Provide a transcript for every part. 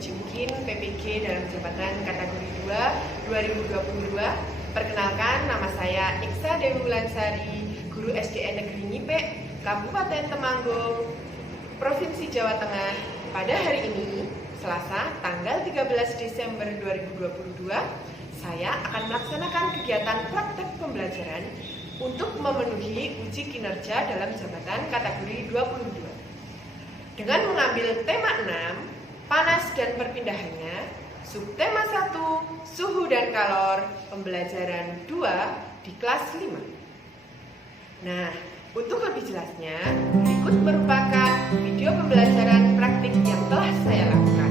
uji mungkin PPG dalam jabatan kategori 2 2022. Perkenalkan, nama saya Iksa Dewi Wulansari, guru SDN Negeri Nyipe, Kabupaten Temanggung, Provinsi Jawa Tengah. Pada hari ini, Selasa, tanggal 13 Desember 2022, saya akan melaksanakan kegiatan praktek pembelajaran untuk memenuhi uji kinerja dalam jabatan kategori 22. Dengan mengambil tema 6, panas dan perpindahannya, subtema 1, suhu dan kalor, pembelajaran 2 di kelas 5. Nah, untuk lebih jelasnya, berikut merupakan video pembelajaran praktik yang telah saya lakukan.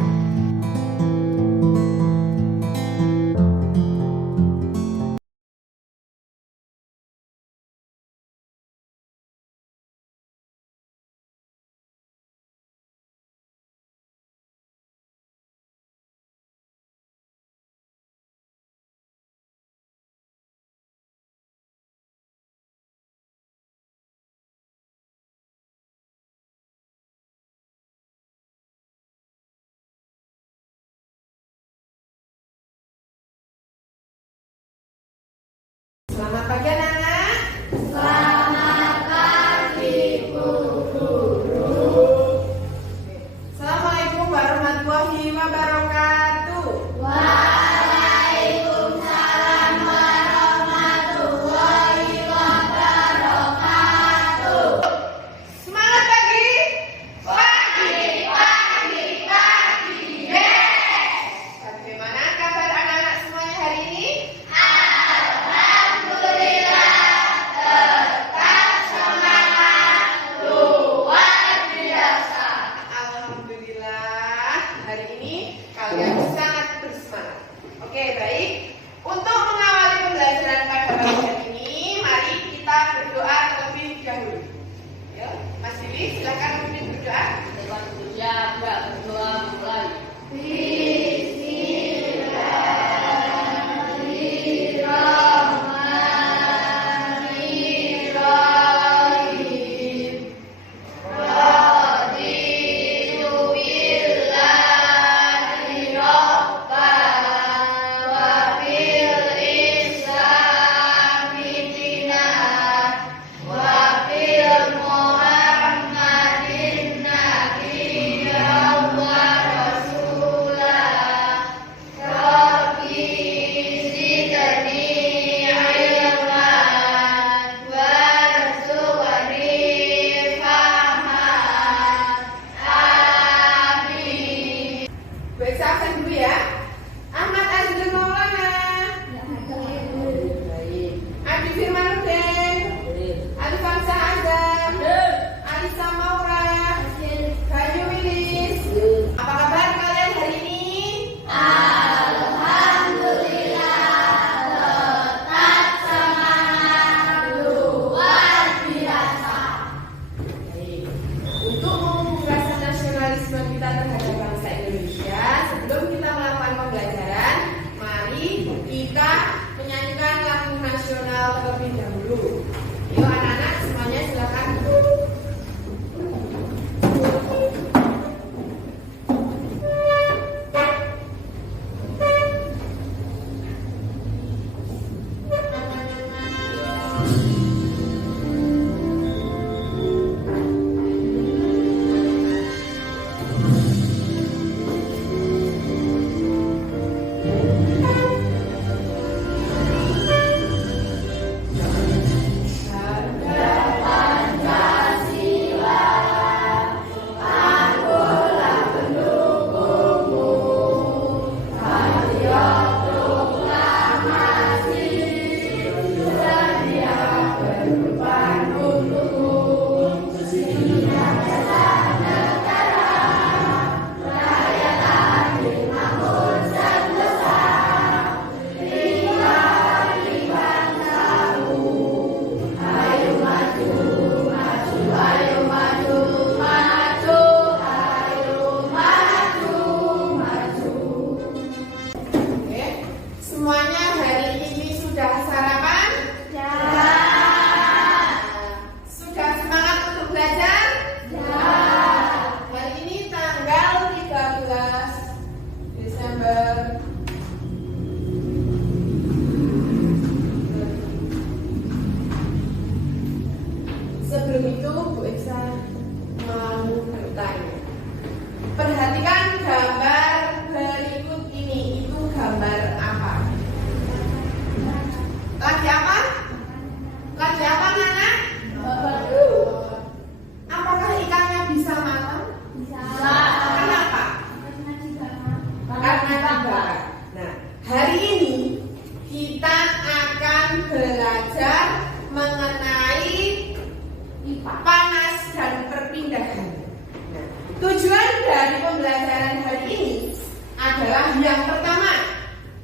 Tujuan dari pembelajaran hari ini adalah yang pertama,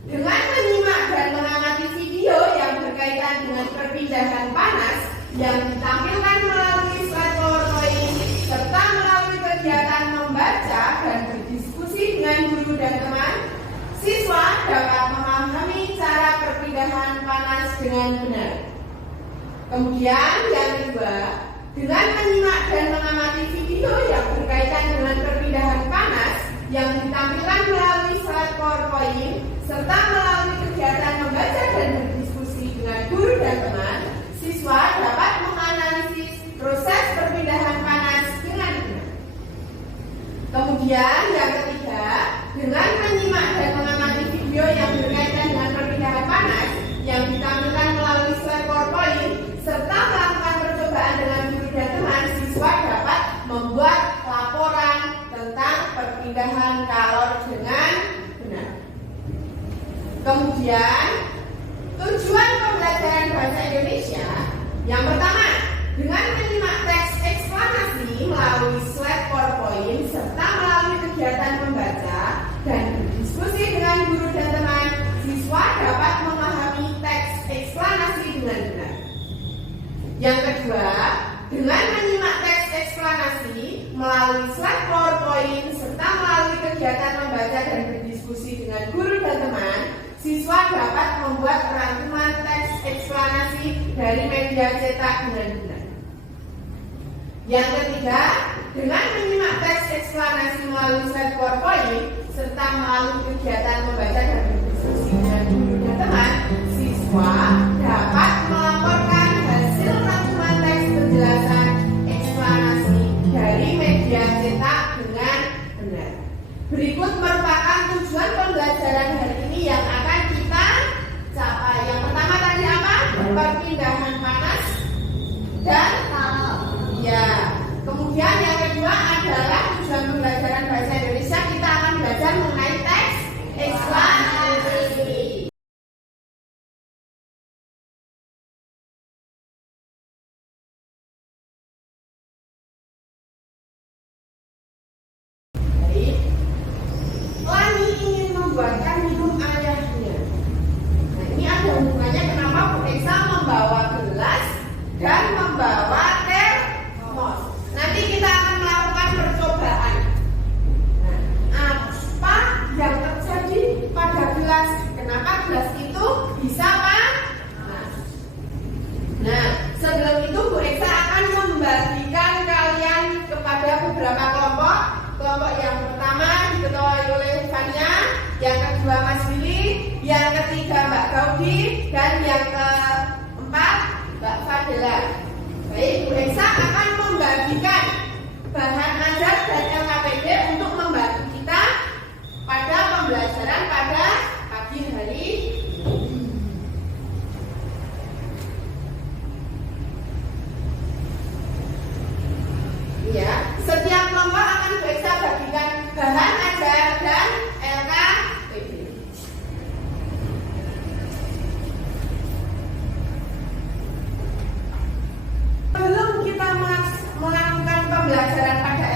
dengan menyimak dan mengamati video yang berkaitan dengan perpindahan panas yang ditampilkan melalui slide PowerPoint serta melalui kegiatan membaca dan berdiskusi dengan guru dan teman, siswa dapat memahami cara perpindahan panas dengan benar. Kemudian yang kedua, dengan menyimak dan mengamati video yang berkaitan dengan perpindahan panas yang ditampilkan melalui slide PowerPoint serta melalui kegiatan membaca dan berdiskusi dengan guru dan teman, siswa dapat menganalisis proses perpindahan panas dengan benar. Kemudian yang ketiga, dengan menyimak dan mengamati video yang berkaitan dengan perpindahan panas yang ditampilkan melalui slide PowerPoint serta melakukan percobaan dengan guru dan teman, siswa dapat membuat laporan tentang perpindahan kalor dengan benar. Kemudian, tujuan pembelajaran bahasa Indonesia yang pertama, dengan menyimak teks eksplanasi melalui slide PowerPoint serta melalui kegiatan membaca dan berdiskusi dengan guru dan teman, siswa dapat memahami teks eksplanasi dengan benar. Yang kedua, dengan menyimak teks eksplanasi melalui slide PowerPoint serta melalui kegiatan membaca dan berdiskusi dengan guru dan teman, siswa dapat membuat rangkuman teks eksplanasi dari media cetak dengan benar. Yang ketiga, dengan menyimak teks eksplanasi melalui slide PowerPoint serta melalui kegiatan membaca dan berdiskusi dengan guru dan teman, siswa dapat melaporkan hasil rangkuman teks penjelasan eksplanasi dari media cetak dengan benar. Berikut merupakan tujuan pembelajaran hari ini yang akan kita capai. Yang pertama tadi apa? Perpindahan panas dan kalor. Ya. Kemudian yang kedua adalah tujuan pembelajaran bahasa Indonesia, kita akan belajar mengenai teks eksplanasi. Lani ingin membuatkan minum ayahnya. Nah, ini ada hubungannya kenapa Bu Esa membawa gelas dan membawa termos. Nanti kita akan melakukan percobaan. Nah, apa yang terjadi pada gelas? Kenapa gelas itu bisa panas? Nah, sebelum itu Bu Esa akan membagikan kalian kepada beberapa kelompok. Kelompok yang pertama diketuai oleh Fania, yang kedua Mas Willy, yang ketiga Mbak Gaudi, dan yang keempat Mbak Fadela. Baik, Bu Esa akan membagikan bahan ajar dan LKPD untuk membantu kita pada pembelajaran pada pagi hari ini. Ya, setiap kelompok akan Bu Esa bagikan bahan ajar dan LKPD. Sebelum kita melakukan pembelajaran pada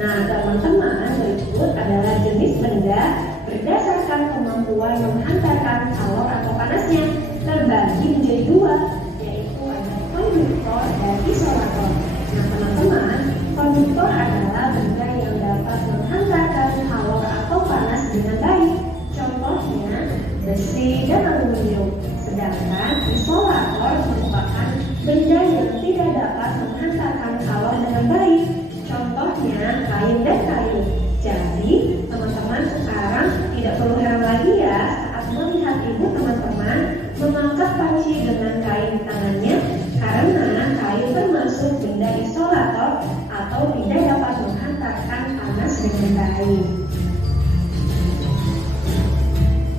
Nah, teman-teman, berikut adalah jenis benda berdasarkan kemampuan menghantarkan kalor atau panasnya terbagi menjadi dua, yaitu ada konduktor dan isolator. Nah, teman-teman, konduktor adalah benda yang dapat menghantarkan kalor atau panas dengan baik. Contohnya besi dan aluminium. Sedangkan isolator merupakan benda yang tidak dapat menghantarkan kalor dengan baik. Contohnya kain dan kayu. Jadi teman-teman sekarang tidak perlu heran lagi ya saat melihat ibu teman-teman mengangkat panci dengan kain di tangannya, karena kain termasuk benda isolator atau tidak dapat menghantarkan panas dengan baik.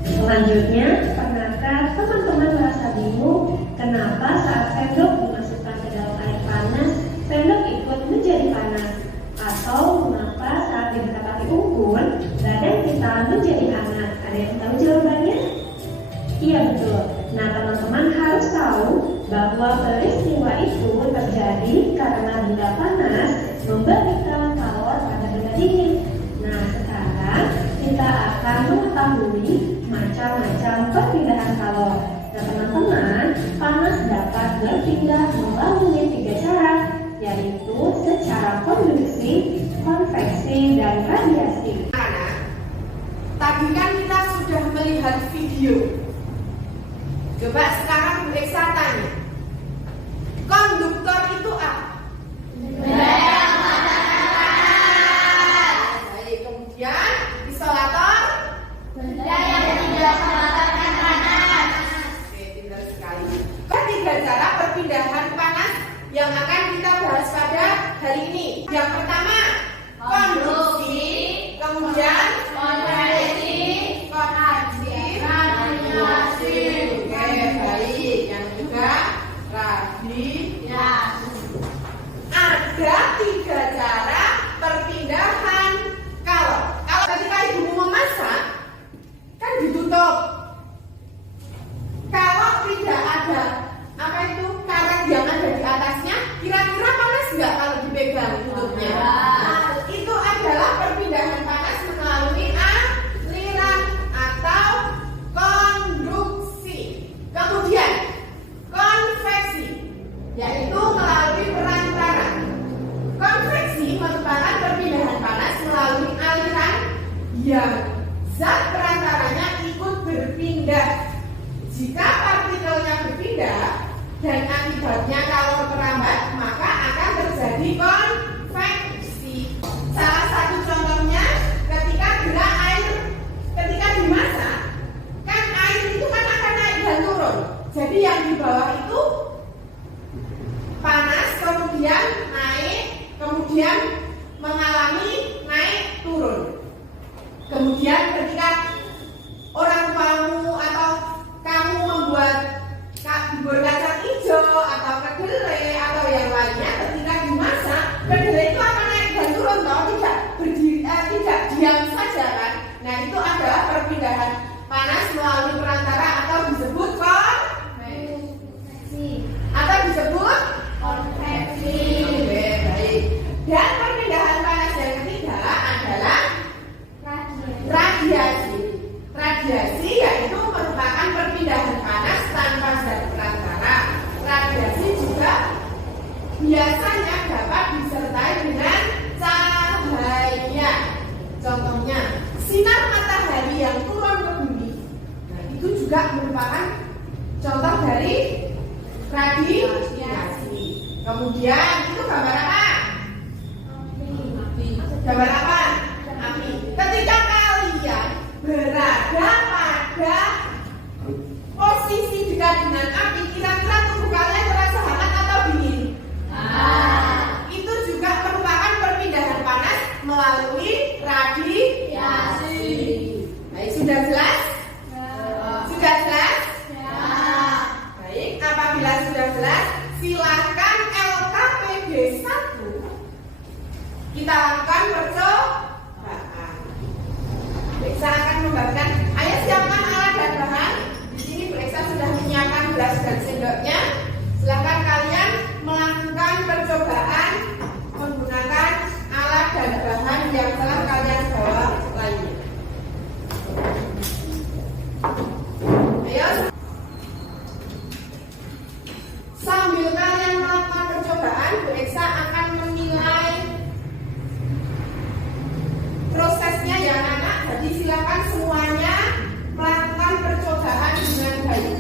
Selanjutnya, pernahkah teman-teman merasa bingung kenapa saat sendok dimasukkan ke dalam air panas, sendok ikut menjadi panas? Atau mengapa saat diangkat api unggun, badan kita menjadi hangat? Ada yang tahu jawabannya? Iya, betul. Nah, teman-teman harus tahu bahwa peristiwa itu terjadi karena benda panas memberikan kalor pada benda dingin. Nah, sekarang kita akan mengetahui macam-macam perpindahan kalor. Nah, teman-teman, panas dapat berpindah melalui 3 cara, yaitu secara konduksi, konveksi, dan radiasi. Tadi kan kita sudah melihat video. Coba sekarang Bu Eksa tanya, konduktor itu apa? Baik, kemudian isolator? Benda yang tidak menghantarkan panas. Oke, benar sekali. Ketiga cara perpindahan panas yang akan kita bahas pada hari ini. Yang pertama, konduksi, kemudian konveksi, radiasi. Oke, baik. Yang ketiga, radiasi. Ada 3 cara perpindahan kalor. Kalau ketika ibu memasak, kan ditutup. Kalau tidak ada karet yang ada di atasnya, kira-kira panas nggak kalau dipegang tutupnya? Nah, itu adalah perpindahan panas melalui aliran atau konduksi. Kemudian konveksi, yaitu melalui perantara. Konveksi merupakan perpindahan panas melalui aliran yang zat perantaranya ikut berpindah. Jika partikelnya berpindah dan akibatnya kalor merambat, maka akan terjadi konveksi. Salah satu contohnya ketika dimasak, kan air itu kan akan naik dan turun. Jadi yang di bawah itu panas, kemudian naik, kemudian mengalami naik turun. Kemudian ketika orang tuamu atau kamu membuat kacang hijau atau kedelai atau yang lainnya, ketika dimasak, kedelai itu akan naik dan turun, tidak diam saja kan. Nah, itu adalah perpindahan panas melalui perantara atau disebut konveksi. Oke, baik. Dan perpindahan panas yang ketiga adalah radiasi. Radiasi yaitu merupakan perpindahan panas tanpa zat perantara. Radiasi juga biasanya dapat disertai dengan cahaya. Contohnya, sinar matahari yang turun ke bumi. Nah, itu juga merupakan contoh dari radiasi. Kemudian itu gambar apa? Gambar apa? Api. Ketika kalian berada pada posisi dekat dengan api, kira-kira tubuh kalian terasa hangat atau dingin? Itu juga merupakan perpindahan panas melalui radiasi. Baik, sudah jelas? Sudah jelas? Baik, apabila sudah jelas, silakan LKPD 1 kita lakukan percobaan. Baik, saya akan membagikan. Ayo siapkan alat dan bahan. Di sini Bu Eksa sudah menyiapkan gelas dan sendoknya. Silakan kalian melakukan percobaan menggunakan alat dan bahan desa akan menilai prosesnya ya anak-anak. Jadi silakan semuanya melakukan percobaan dengan baik.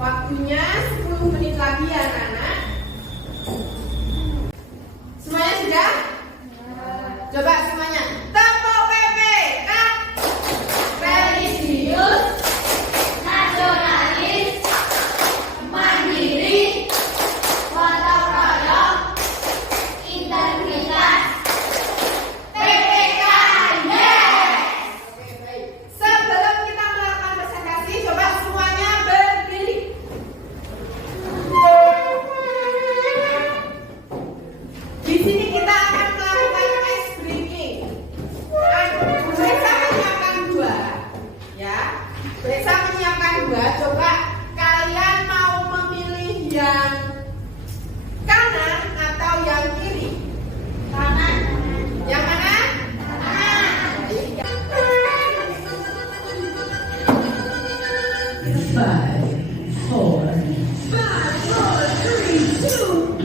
Waktunya 10 menit lagi ya anak-anak. Semuanya sudah? Coba semuanya. Tepuk PP. Kat. Religius, nasionalis, mandiri, gotong royong, integritas, TPK. Yes. Oke, baik. Sebelum kita melakukan presentasi, coba semuanya berdiri. Di sini kita akan melakukan ice breaking. Besa menyiapkan dua, ya. Besa menyiapkan dua. Coba kalian mau memilih yang kanan atau yang kiri? Kanan. Yang mana? Kanan. Five, four, three, two.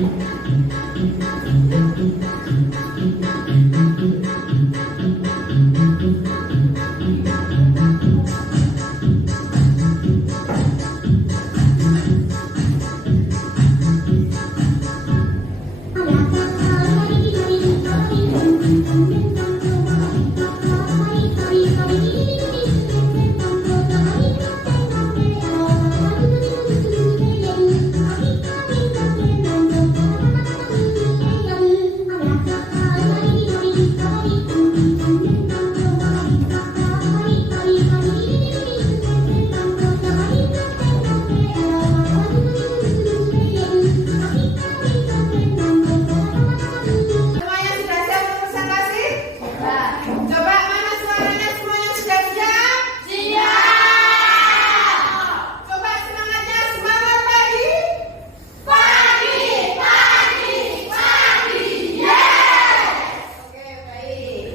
Semuanya sudah siap untuk presentasi? Coba mana suaranya semuanya sudah siap? Siap. Coba semangatnya, semangat pagi. Pagi, pagi, pagi. Yes. Oke, baik.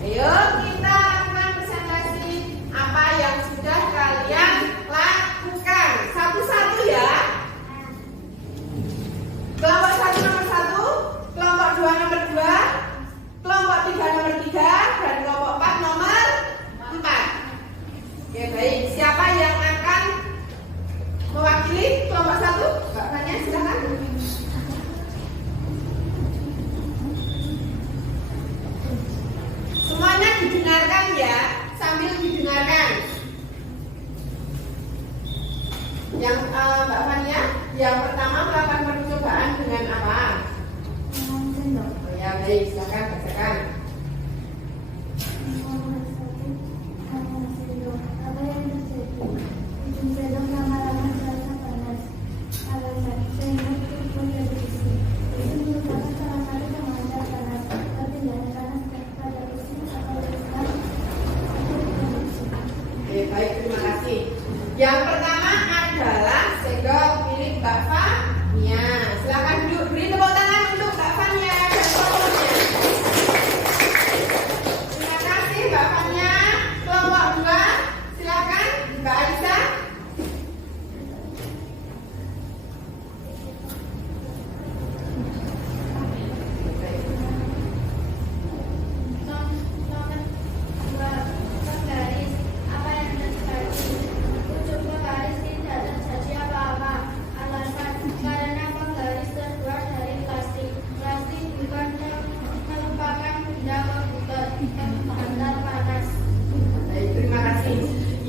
Ayo kita akan presentasi apa yang sudah kalian lakukan. Satu-satu ya. Kelompok 1 nomor 1, kelompok 2 nomor 2, kelompok 3 nomor 3, dan kelompok 4 nomor 4. Oke, baik. Siapa yang akan mewakili kelompok 1? Mbak Fania, silakan. Semuanya didengarkan ya, sambil didengarkan. Yang Mbak Fania, yang pertama melakukan percobaan dengan apa? Oh ya, baik, silakan bacakan. Oke, baik, terima kasih. Yang pertama adalah sendok milik Mbak Fania. Silakan duduk, beri tepuk tangan untuk Mbak Fania dan kelompoknya. Terima kasih Mbak Fania. Kelompok 2, silakan Mbak Alisa.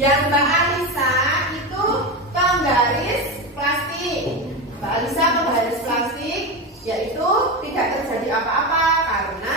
Yang Mbak Alisa itu penggaris plastik. Mbak Alisa penggaris plastik, yaitu tidak terjadi apa-apa karena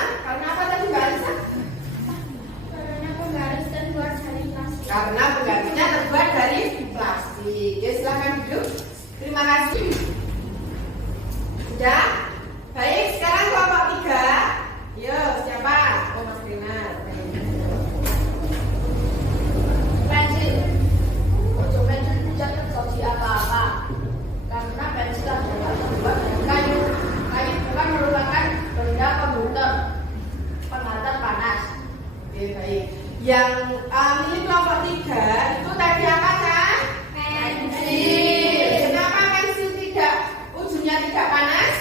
Yang milik kelompok 3 itu tadi apa kan? Pensil. Kenapa pensil ujungnya tidak panas?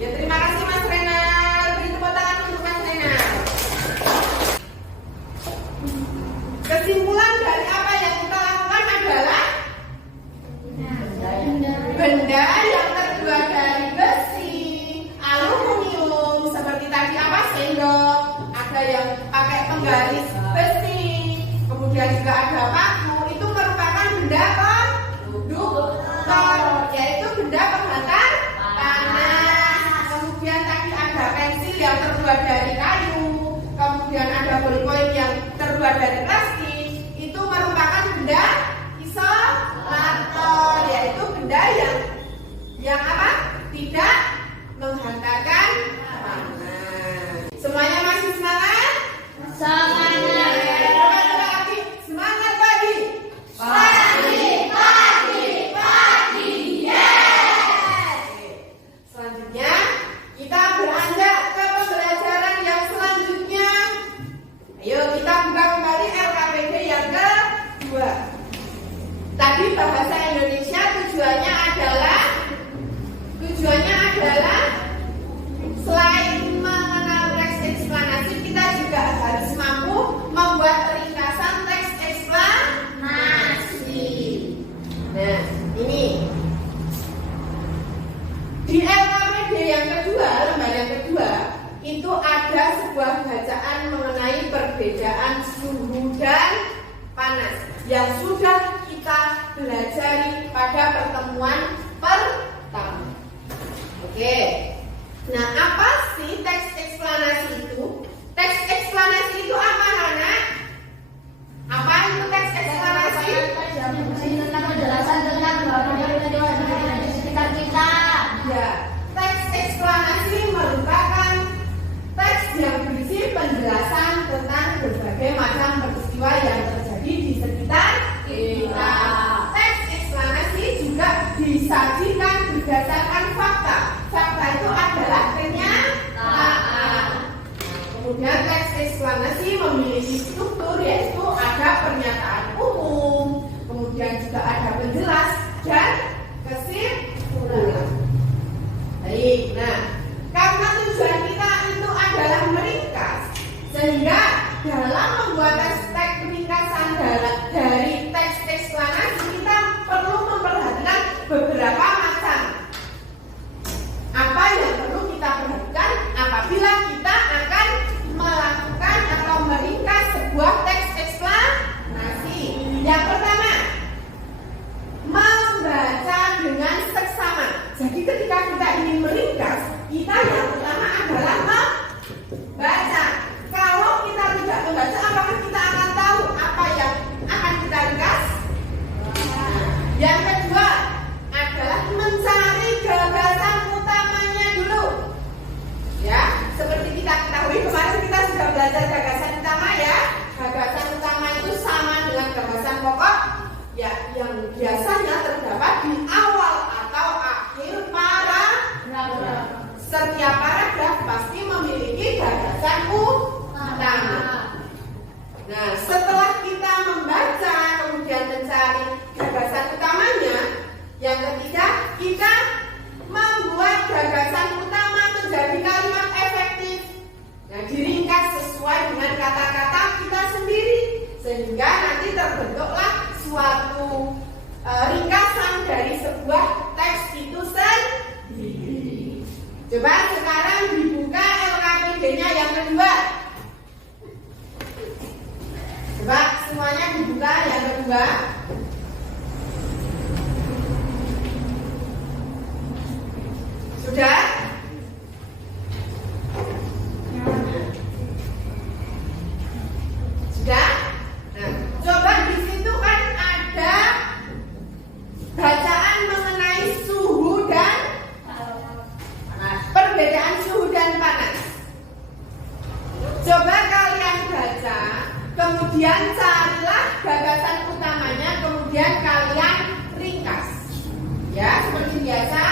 Ya, terima kasih Mas Renal. Beri tepuk tangan untuk Mas Renal. Kesimpulan dari apa yang kita lakukan adalah benda yang terbuat dari besi, aluminium, seperti tadi apa, sendok, ada yang pakai penggaris besi, kemudian juga ada paku, itu merupakan benda konduktor, yaitu benda penghantar panas. Kemudian tadi ada pensil yang terbuat dari kayu, kemudian ada ballpoint yang terbuat dari plastik, itu merupakan benda isolator, yaitu benda yang apa? Tidak menghantarkan panas. Semuanya masih semangat? Semangat. Coba lagi. Semangat pagi. Pagi. Yes. Selanjutnya kita beranjak ke pembelajaran yang selanjutnya. Ayo kita buka kembali LKPD yang kedua. Tadi bahasa Indonesia tujuannya adalah selain mengenal teks eksplanasi, kita juga harus mampu membuat ringkasan teks eksplanasi. Nah, ini di LKPD yang kedua, lembar yang kedua, itu ada sebuah bacaan mengenai perbedaan suhu dan panas yang sudah kita pelajari pada pertemuan pertama. Oke. Nah, apa sih teks eksplanasi itu? Teks eksplanasi itu apa, anak? Apa itu teks eksplanasi? Tentang penjelasan tentang benda-benda di sekitar kita. Ya, teks eksplanasi merupakan teks yang berisi penjelasan tentang berbagai macam peristiwa yang terjadi di sekitar kita. Teks eksplanasi juga disajikan berdasarkan fakta. Fakta itu adalah kenyataan. Kemudian teks eksplanasi memiliki struktur, yaitu ada pernyataan umum, kemudian juga ada penjelas dan kesimpulan. Baik, nah karena tujuan kita itu adalah meringkas, sehingga dalam membuat teks ringkasan dari teks eksplanasi kita perlu memperhatikan beberapa macam. Apa yang perlu kita perhatikan apabila kita akan melakukan atau meringkas sebuah teks eksplanasi? Yang pertama, membaca dengan seksama. Jadi ketika kita ingin meringkas, kita yang pertama adalah membaca. Kalau kita tidak membaca, apakah kita akan tahu apa yang akan kita ringkas? Yang kedua adalah mencari gagasan utamanya dulu. Ya, seperti kita ketahui kemarin kita sudah belajar gagasan utama ya. Gagasan utama itu sama dengan gagasan pokok ya, yang biasanya terdapat di awal atau akhir paragraf. Setiap paragraf pasti memiliki gagasan utama. Nah, setelah kita membaca kemudian mencari gagasan utamanya, yang ketiga kita membuat gagasan utama menjadi kalimat efektif. Nah, diringkas sesuai dengan kata-kata kita sendiri, sehingga nanti terbentuklah suatu ringkasan dari sebuah teks itu sendiri. Coba sekarang dibuka LKPD-nya yang kedua. Coba semuanya dibuka yang kedua. Sudah? Sudah? Nah, coba di situ kan ada bacaan mengenai suhu dan panas. Perbedaan suhu dan panas. Coba kalian baca, kemudian carilah gagasan utamanya, kemudian kalian ringkas. Ya, seperti biasa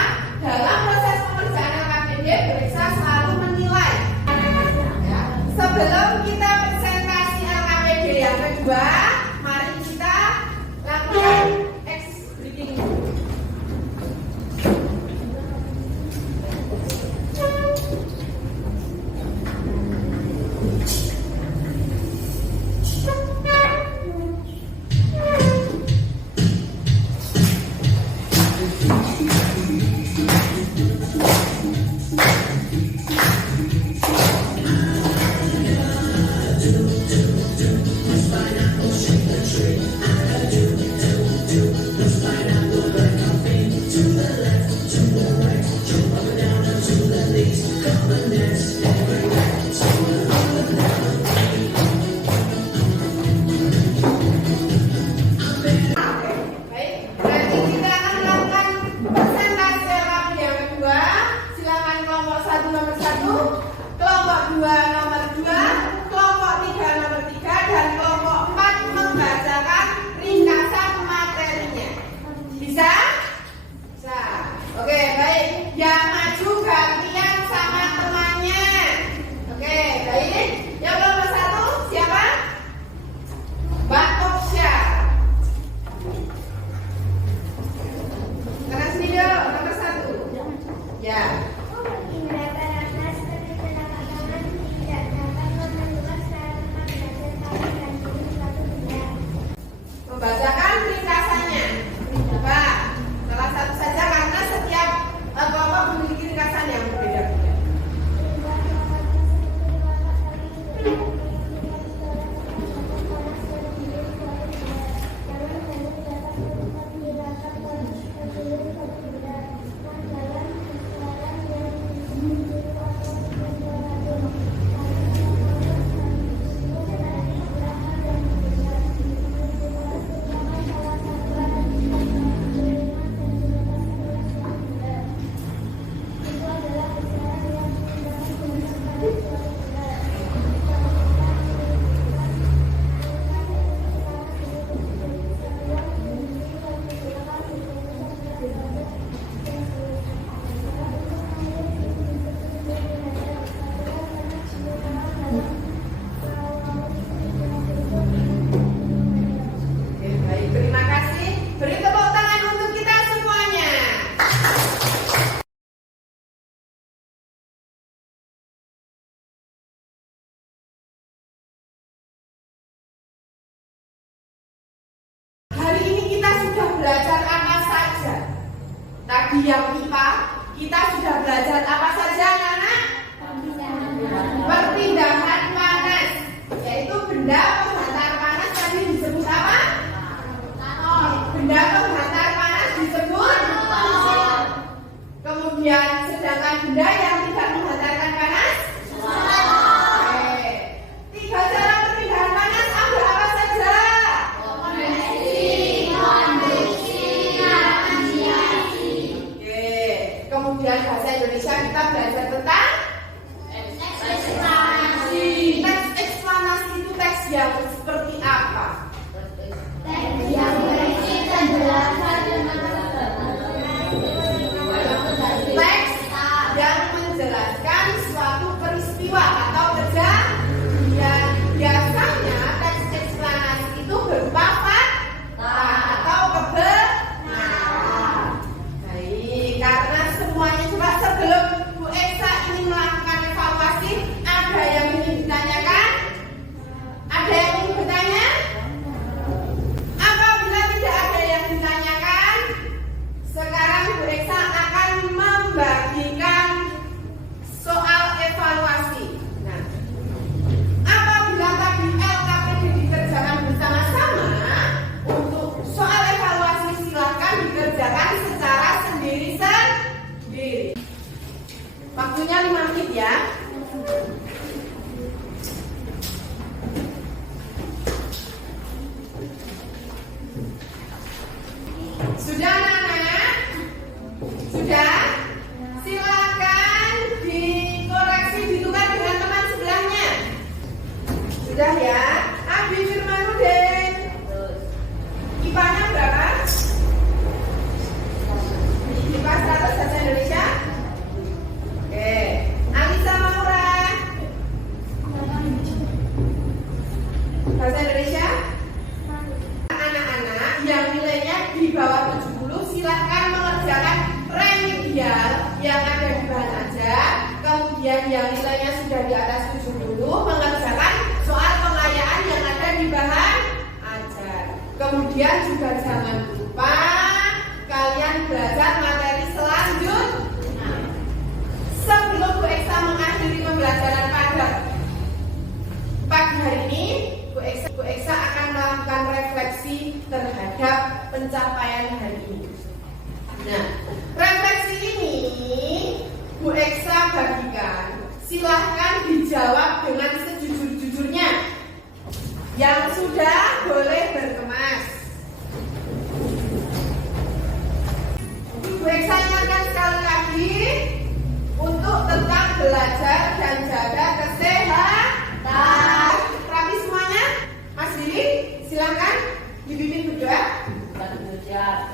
dalam proses pengerjaan LKPD, periksa selalu menilai. Ya, 1 nomor 1, kelompok 2 nomor 2, kelompok 3 nomor 3, dan kelompok 4 membacakan ringkasan materinya. Bisa? Bisa. Oke, baik. Yang maju gantian sama temannya. Oke, baik. Yang nomor 1 siapa? Mbak Oksya. Karena sini dulu, nomor 1. Ya. Membacakan ringkasannya. Coba salah satu saja karena setiap kelompok memiliki ringkasan yang berbeda-beda. Oke, baik. Terima kasih. Beri tepuk tangan untuk kita semuanya. Hari ini kita sudah belajar apa saja? Tadi yang IPA, kita sudah belajar apa saja, anak-anak? Perpindahan panas, yaitu benda penghantar panas tadi disebut apa? Benda penghantar panas disebut? Kemudian sedangkan benda yang tidak menghantarkan panas? Oke. 3 cara perpindahan panas ada apa saja? Oke. Kemudian bahasa Indonesia kita belajar tentang teks eksplanasi. Itu teks yang seperti apa? Teks yang menjelaskan suatu peristiwa atau kejadian. Biasanya teks eksplanasi itu berupa fakta atau kebenaran. Baik, karena semuanya coba sebelum Bu Eksa ini melakukan evaluasi, ada yang ingin ditanyakan? Ada yang ingin bertanya? Apabila tidak ada yang ditanyakan, sekarang Bu Eksa akan membagikan soal evaluasi. Nah, apabila tadi LKPD dikerjakan bersama-sama, untuk soal evaluasi silahkan dikerjakan secara sendiri-sendiri. Waktunya 5 menit ya. Sudah, anak-anak? Sudah? Silakan dikoreksi, ditukar dengan teman sebelahnya. Sudah ya? Abi Firmanudin. IPA-nya berapa? IPA 100 bahasa Indonesia? Oke. Alisa Maura. Bahasa Indonesia? Anak-anak yang nilainya di bawah 70 silahkan mengerjakan remedial yang ada di bahan ajar. Kemudian yang nilainya sudah di atas 70 mengerjakan soal pengayaan yang ada di bahan ajar. Kemudian juga jangan lupa kalian belajar materi selanjutnya. Sebelum Bu Eksa mengakhiri pembelajaran pada pagi hari ini, Bu Eksa akan melakukan refleksi terhadap pencapaian hari ini. Nah, refleksi ini Bu Eksa bagikan. Silahkan dijawab dengan sejujur-jujurnya. Yang sudah boleh berkemas. Bu Eksa ingatkan sekali lagi untuk tetap menjaga kesehatan. Rapi semuanya. Mas Billy, silakan dibimbing berdoa. Kita berdoa.